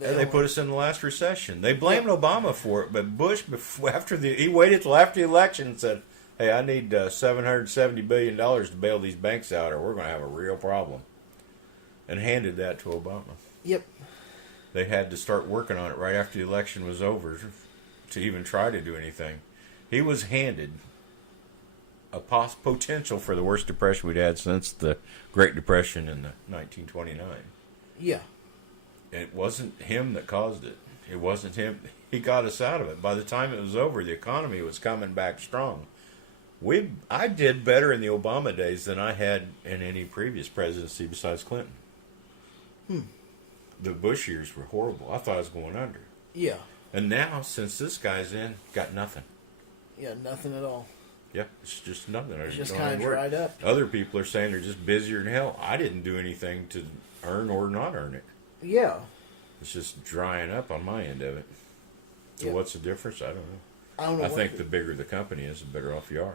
Yeah, they put us in the last recession. They blamed Obama for it, but Bush, he waited till after the election and said, "Hey, I need $770 billion to bail these banks out, or we're going to have a real problem," and handed that to Obama. Yep. They had to start working on it right after the election was over to even try to do anything. He was handed a potential for the worst depression we'd had since the Great Depression in 1929. Yeah. It wasn't him that caused it. It wasn't him. He got us out of it. By the time it was over, the economy was coming back strong. I did better in the Obama days than I had in any previous presidency besides Clinton. The Bush years were horrible. I thought I was going under. Yeah. And now, since this guy's in, got nothing. Yeah, nothing at all. Yeah, it's just nothing. It's just kind of dried up. Other people are saying they're just busier than hell. I didn't do anything to earn or not earn it. Yeah. It's just drying up on my end of it. So what's the difference? I don't know. I think the bigger the company is, the better off you are.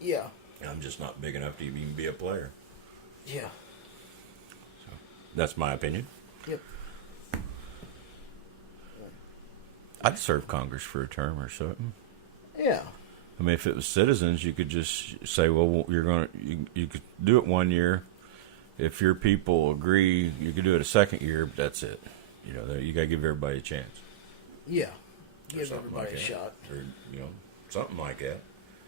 Yeah. I'm just not big enough to even be a player. Yeah. So that's my opinion. Yep. I'd serve Congress for a term or something. Yeah. I mean, if it was citizens, you could just say, well, you could do it 1 year. If your people agree, you could do it a second year, but that's it. You got to give everybody a chance. Yeah. Give everybody a shot. Or, something like that.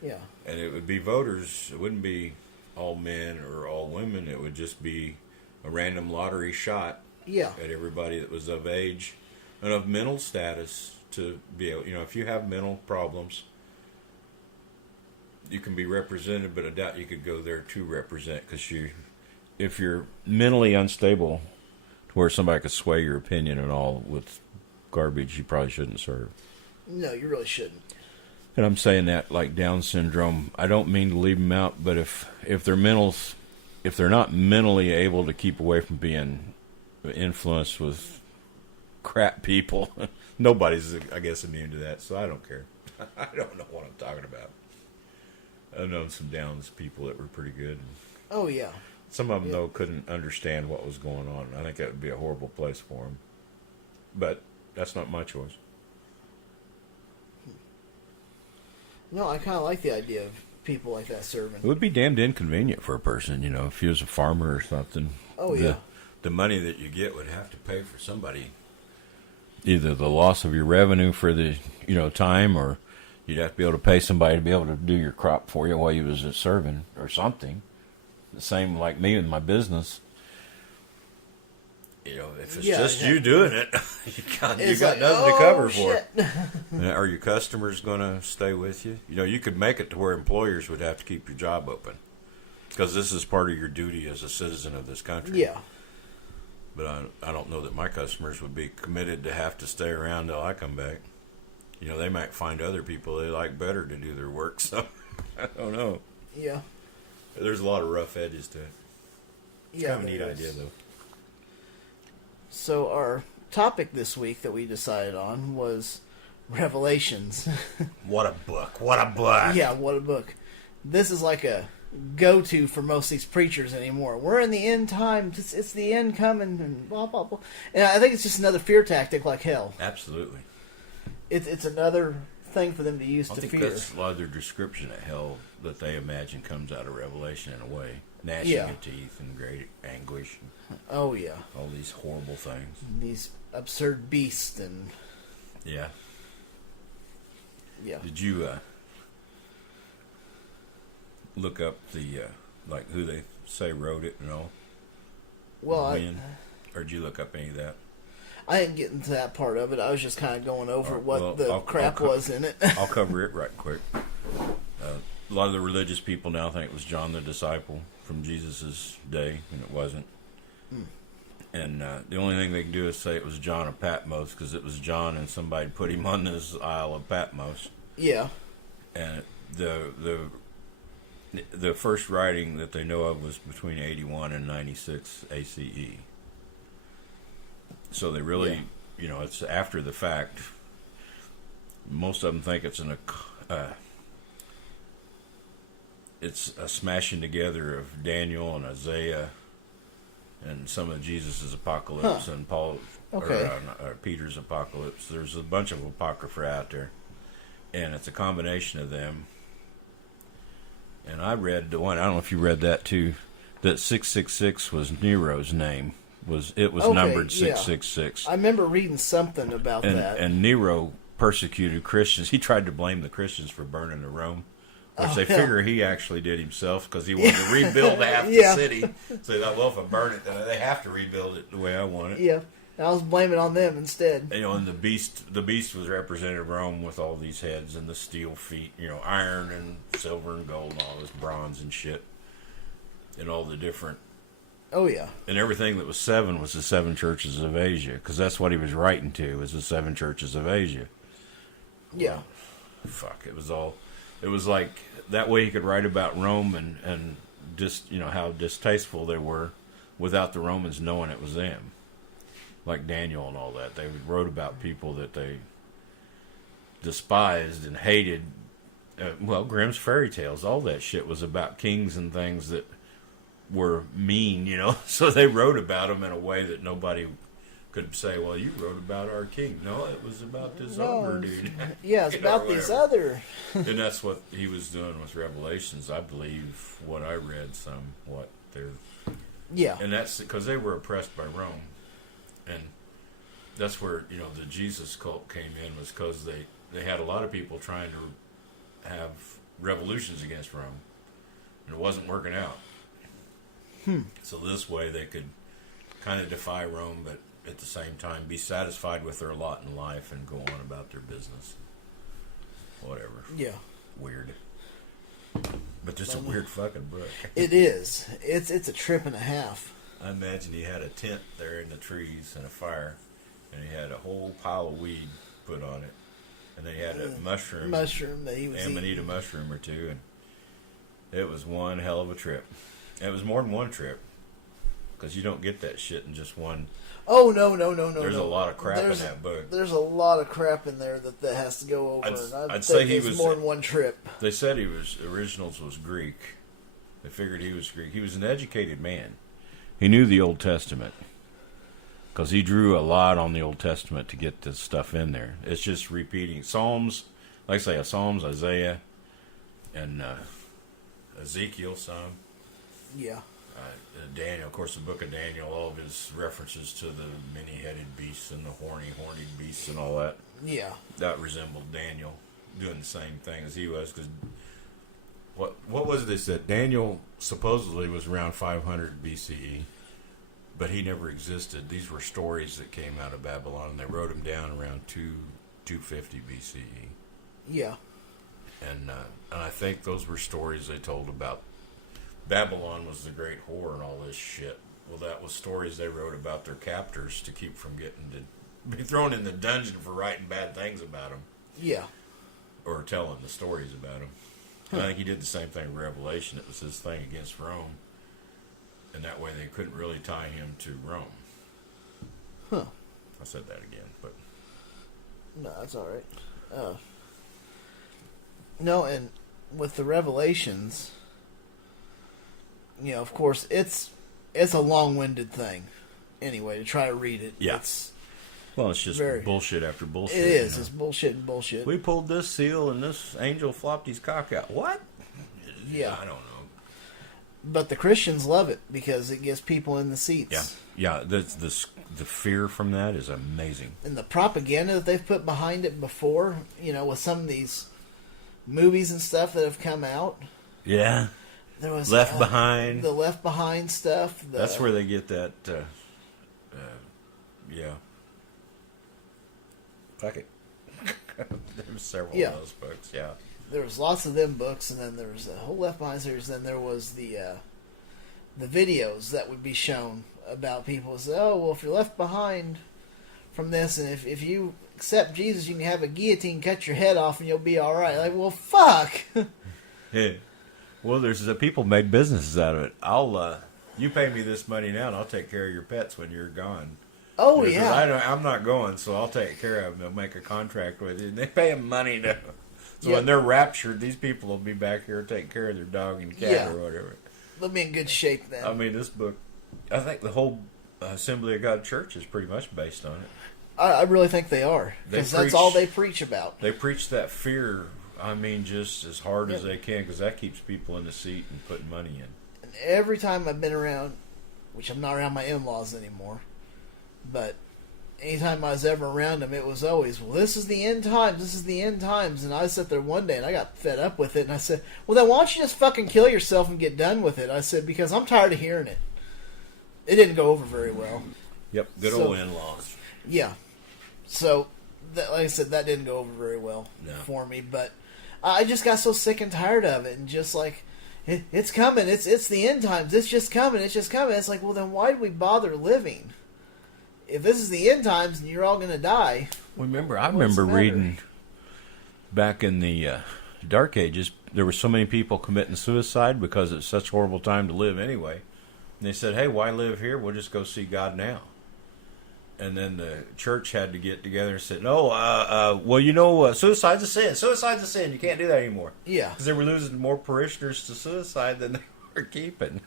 Yeah. And it would be voters. It wouldn't be all men or all women. It would just be a random lottery shot at everybody that was of age and of mental status to be able, if you have mental problems, you can be represented, but I doubt you could go there to represent because if you're mentally unstable to where somebody could sway your opinion and all with garbage, you probably shouldn't serve. No, you really shouldn't. And I'm saying that like Down syndrome, I don't mean to leave them out, but if they're not mentally able to keep away from being influenced with crap people, nobody's, I guess, immune to that, so I don't care. I don't know what I'm talking about. I've known some Downs people that were pretty good. Oh, yeah. Some of them, though, couldn't understand what was going on. I think that would be a horrible place for them. But that's not my choice. No, I kind of like the idea of people like that serving. It would be damned inconvenient for a person, if he was a farmer or something. Oh, yeah. The money that you get would have to pay for somebody. Either the loss of your revenue for the, time, or you'd have to be able to pay somebody to be able to do your crop for you while you was serving or something. The same like me in my business. If it's just you doing it, you got nothing to cover for it. Are your customers going to stay with you? You could make it to where employers would have to keep your job open because this is part of your duty as a citizen of this country. Yeah. But I don't know that my customers would be committed to have to stay around till I come back. They might find other people they like better to do their work, so I don't know. Yeah. There's a lot of rough edges to it. It's kind of a neat idea, though. So our topic this week that we decided on was Revelations. What a book. What a book. Yeah, what a book. This is like a go-to for most of these preachers anymore. We're in the end time. It's the end coming and blah, blah, blah. And I think it's just another fear tactic like hell. Absolutely. It's another thing for them to use to fear. I think that's a lot of their description of hell that they imagine comes out of Revelation in a way. Gnashing of teeth and great anguish. Oh, yeah. All these horrible things. These absurd beasts and... Yeah. Yeah. Did you look up the, who they say wrote it and all? Well, or did you look up any of that? I didn't get into that part of it. I was just kind of going over what the crap was in it. I'll cover it right quick. A lot of the religious people now think it was John the Disciple from Jesus' day, and it wasn't. And the only thing they can do is say it was John of Patmos, because it was John and somebody put him on this Isle of Patmos. Yeah. And the first writing that they know of was between 81 and 96 ACE. So they really, it's after the fact. Most of them think it's it's a smashing together of Daniel and Isaiah and some of Jesus's Apocalypse and Paul Okay. or Peter's Apocalypse. There's a bunch of Apocrypha out there, and it's a combination of them. And I read the one. I don't know if you read that too. That 666 was Nero's name. It was Okay, numbered yeah. 666. I remember reading something about that. And Nero persecuted Christians. He tried to blame the Christians for burning the Rome, which they yeah. figure he actually did himself because he wanted to rebuild half Yeah. the city. So he thought, well, if I burn it, then they have to rebuild it the way I want it. Yeah, I was blaming on them instead. You know, and the beast was represented Rome with all these heads and the steel feet, you know, iron and silver and gold and all this bronze and shit, and all the different, Oh yeah, and everything that was seven was the seven churches of Asia, because that's what he was writing to, was the seven churches of Asia. yeah, Fuck, it was like that way he could write about Rome and just, you know, how distasteful they were without the Romans knowing it was them. Like Daniel and all that. They wrote about people that they despised and hated. Well, Grimm's fairy tales, all that shit was about kings and things that were mean, you know. So they wrote about them in a way that nobody could say, well, you wrote about our king. No, it was about this ogre dude. yeah. It's You know, about or these whatever. other. And that's what he was doing with Revelations. I believe what I read somewhat there. Yeah, And that's because they were oppressed by Rome. And that's where, you know, the Jesus cult came in, was because they had a lot of people trying to have revolutions against Rome. And it wasn't working out. So this way they could kind of defy Rome, but at the same time be satisfied with their lot in life and go on about their business. Whatever. yeah. Weird. But it's a weird fucking book. It is. It's a trip and a half. I imagine he had a tent there in the trees and a fire, and he had a whole pile of weed put on it, and then he had a mushroom That he was eating. amanita mushroom or two, and it was one hell of a trip. It was more than one trip, because you don't get that shit in just one. Oh no! There's no. a lot of crap There's- in that book. There's a lot of crap in there that has to go over. I'd and say think he it's was- more than one trip. They said originals was Greek. They figured he was Greek. He was an educated man. He knew the Old Testament, because he drew a lot on the Old Testament to get this stuff in there. It's just repeating Psalms, like I say, Psalms, Isaiah, and Ezekiel some. Yeah, Daniel, of course, the book of Daniel, all of his references to the many-headed beasts and the horny beasts and all that. yeah, That resembled Daniel doing the same thing as he was. Because what was this that Daniel supposedly was around 500 BCE, but he never existed. These were stories that came out of Babylon, and they wrote them down around 250 BCE. yeah, And I think those were stories they told about Babylon was the great whore and all this shit. Well, that was stories they wrote about their captors to keep from getting to be thrown in the dungeon for writing bad things about them yeah. or telling the stories about them. And I think he did the same thing in Revelation. It was his thing against Rome, and that way they couldn't really tie him to Rome. Huh. I said that again, but No, that's all right. No, and with the Revelations, you know, of course, it's a long-winded thing. Anyway, to try to read it, Yeah. it's just very- bullshit after bullshit. it is. you know. It's bullshit and bullshit. We pulled this seal and this angel flopped his cock out. What? Yeah. I don't know. But the Christians love it because it gets people in the seats. Yeah. The fear from that is amazing. And the propaganda that they've put behind it before, you know, with some of these movies and stuff that have come out. Yeah. There was Left Behind. the Left Behind stuff. That's where they get that. Yeah. Fuck it. There was several Yeah. of those books. Yeah. there was lots of them books, and then there was a whole Left Behind series. Then there was the videos that would be shown about people who say, "Oh, well, if you're left behind from this, and if you accept Jesus, you can have a guillotine cut your head off, and you'll be all right." Like, well, fuck. Yeah. Well, there's people made businesses out of it. You pay me this money now, and I'll take care of your pets when you're gone. Oh Because yeah, I'm not going, so I'll take care of them. They'll make a contract with you, and they pay them money to. So Yeah. when they're raptured, these people will be back here taking care of their dog and cat Yeah. or whatever. they'll be in good shape then. I mean, this book I think the whole Assembly of God Church is pretty much based on it. I really think they are, because that's all they preach about. They preach that fear. I mean, just as hard as they can, because that keeps people in the seat and putting money in. And every time I've been around, which I'm not around my in-laws anymore, but anytime I was ever around them, it was always, well, this is the end times, this is the end times. And I sat there one day and I got fed up with it, and I said, well, then why don't you just fucking kill yourself and get done with it? I said, because I'm tired of hearing it. It didn't go over very well. Yep, good old in-laws. Yeah. So, like I said, that didn't go over very well for me, but I just got so sick and tired of it, and just like, it's coming, it's the end times, it's just coming. It's like, well, then why do we bother living? If this is the end times and you're all going to die. I remember reading back in the Dark Ages, there were so many people committing suicide because it's such a horrible time to live anyway. And they said, hey, why live here? We'll just go see God now. And then the church had to get together and said, no, suicide's a sin. Suicide's a sin. You can't do that anymore. Yeah. Because they were losing more parishioners to suicide than they were keeping.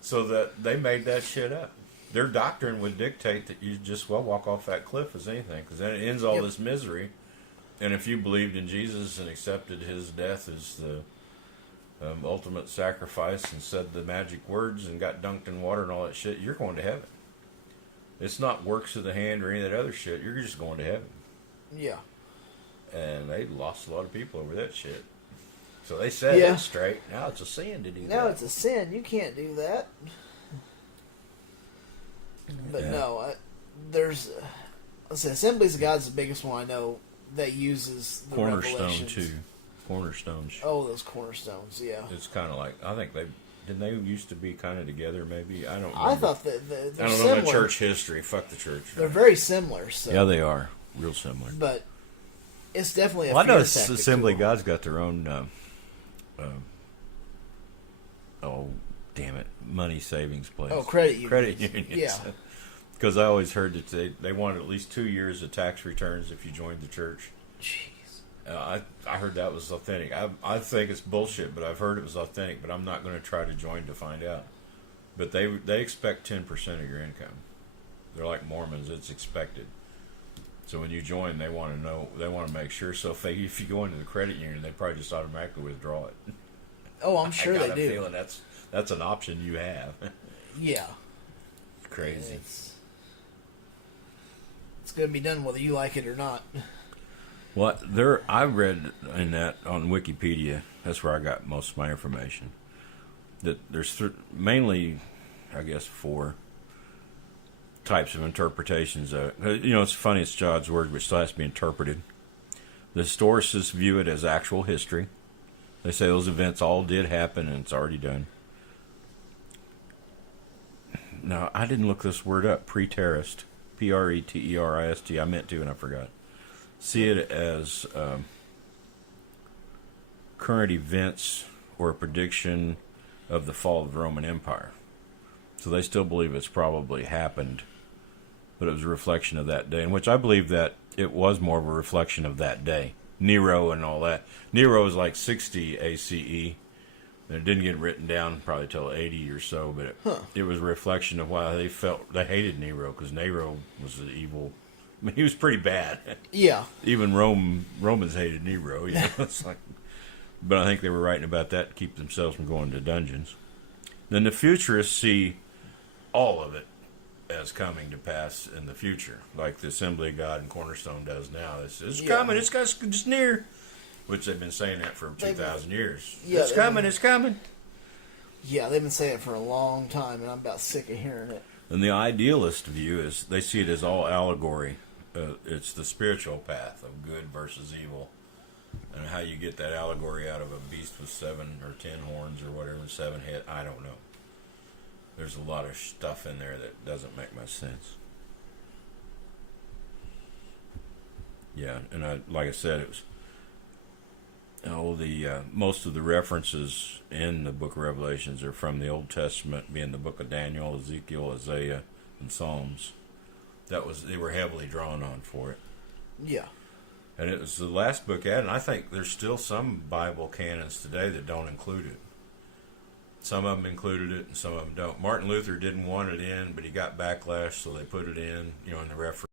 So that they made that shit up. Their doctrine would dictate that you just, walk off that cliff as anything, because then it ends all this misery. And if you believed in Jesus and accepted his death as the ultimate sacrifice and said the magic words and got dunked in water and all that shit, you're going to heaven. It's not works of the hand or any of that other shit. You're just going to heaven. Yeah. And they lost a lot of people over that shit. So they said it straight. Now it's a sin to do that. Now it's a sin. You can't do that. But no, there's... Let's say Assemblies of God's the biggest one I know that uses the Cornerstone, Revelations. too. Cornerstones. Oh, those Cornerstones, yeah. It's kind of like, I think didn't they used to be kind of together, maybe? I don't remember. I thought that they're I don't similar. know my church history. Fuck the church. They're very similar. So. Yeah, they are. Real similar. But it's definitely a I know tactic Assembly of tool. God's got their own, money savings place. Oh, credit unions. Credit unions. Yeah. Because I always heard that they wanted at least 2 years of tax returns if you joined the church. Jeez. I heard that was authentic. I think it's bullshit, but I've heard it was authentic. But I'm not going to try to join to find out. But they expect 10% of your income. They're like Mormons; it's expected. So when you join, they want to know. They want to make sure. So if you go into the credit union, they probably just automatically withdraw it. Oh, I'm sure I they got do. a feeling that's an option you have. Yeah. Crazy. It's going to be done whether you like it or not. Well, I read in that on Wikipedia. That's where I got most of my information. That there's mainly, I guess, 4 types of interpretations. It's funny. It's God's word, which still has to be interpreted. The historicists view it as actual history. They say those events all did happen and it's already done. Now, I didn't look this word up. Preterist, Preterist. I meant to, and I forgot. See it as current events or a prediction of the fall of the Roman Empire. So they still believe it's probably happened, but it was a reflection of that day, in which I believe that it was more of a reflection of that day. Nero and all that. Nero was like 60 ACE, and it didn't get written down probably till 80 or so, but it was a reflection of why they hated Nero, because Nero was an evil. I mean, he was pretty bad. Yeah. Even Romans hated Nero. It's like, but I think they were writing about that to keep themselves from going to dungeons. Then the futurists see all of it as coming to pass in the future, like the Assembly of God and Cornerstone does now. It's coming. It's just near. Which they've been saying that for 2,000 years. Yeah, it's coming. It's coming. Yeah, they've been saying it for a long time, and I'm about sick of hearing it. And the idealist view is they see it as all allegory. It's the spiritual path of good versus evil, and how you get that allegory out of a beast with 7 or 10 horns or whatever, 7 head. I don't know. There's a lot of stuff in there that doesn't make much sense. Yeah, and like I said, it was most of the references in the Book of Revelations are from the Old Testament, being the Book of Daniel, Ezekiel, Isaiah, and Psalms. They were heavily drawn on for it. Yeah. And it was the last book added, and I think there's still some Bible canons today that don't include it. Some of them included it, and some of them don't. Martin Luther didn't want it in, but he got backlash, so they put it in. In the referendum.